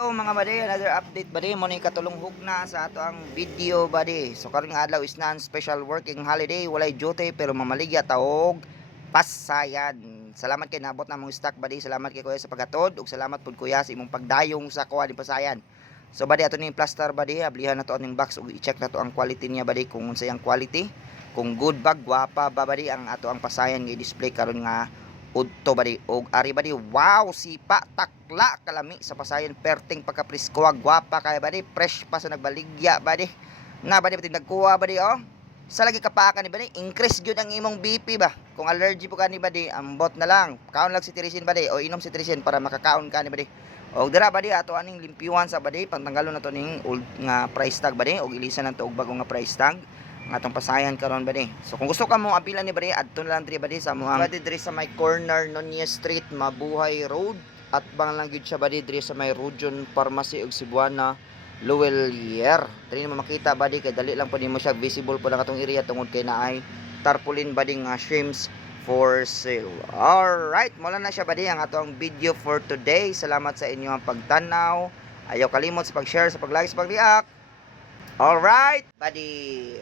Hello mga buddy, another update buddy. Mo ni katulong hugna sa ato ang video buddy. So karon nga adlaw is non-special working holiday, walay duty pero mamaligya taog pasayan. Salamat kay nabot na mong stock buddy. Salamat kay kuya sa paghatod ug salamat pud kuya sa imong pagdayong sa kuha di pasayan. So buddy ato ning plaster buddy, ablihan na to aning box ug i-check na to ang quality niya buddy kung unsay ang quality. Kung good bag, gwapa ba buddy ang ato ang pasayan nga display karon nga udto badi og ari badi. Wow, sipa takla kalami sa pasayon, perting pagkaprisko, gwapa kay badi, fresh pa sa nagbaligya badi na badi bitin nagkuha badi. Oh, sa lagi kapaka ni badi increase gyud ang imong BP ba. Kung allergy po ka ni badi, ambot na lang kaon lang si tirisin badi o inom si tirisin para makakaon ka ni badi. Og dira badi ato aning limpyuhan sa badi, pantanggalon na to ning old nga price tag badi og ilisan na to og bago nga price tag nga atong pasayan karon badi. So kung gusto ka mong apilan ni badi, adto na lang diri badi sa mga badi diri sa may corner Nonye Street, Mabuhay Road, at bang lang gyud siya badi diri sa may Rujon Pharmacy ug Cebuana Luwelier. Diri mo makita badi kay dali lang pud nimo siya, visible po lang atong area tungod kay naay tarpaulin badi nga shrimps for sale. Alright, mula na siya badi ang atong video for today. Salamat sa inyong pagtanaw. Ayaw kalimot sa pag-share, sa pag-like, sa pag-react. Alright, buddy.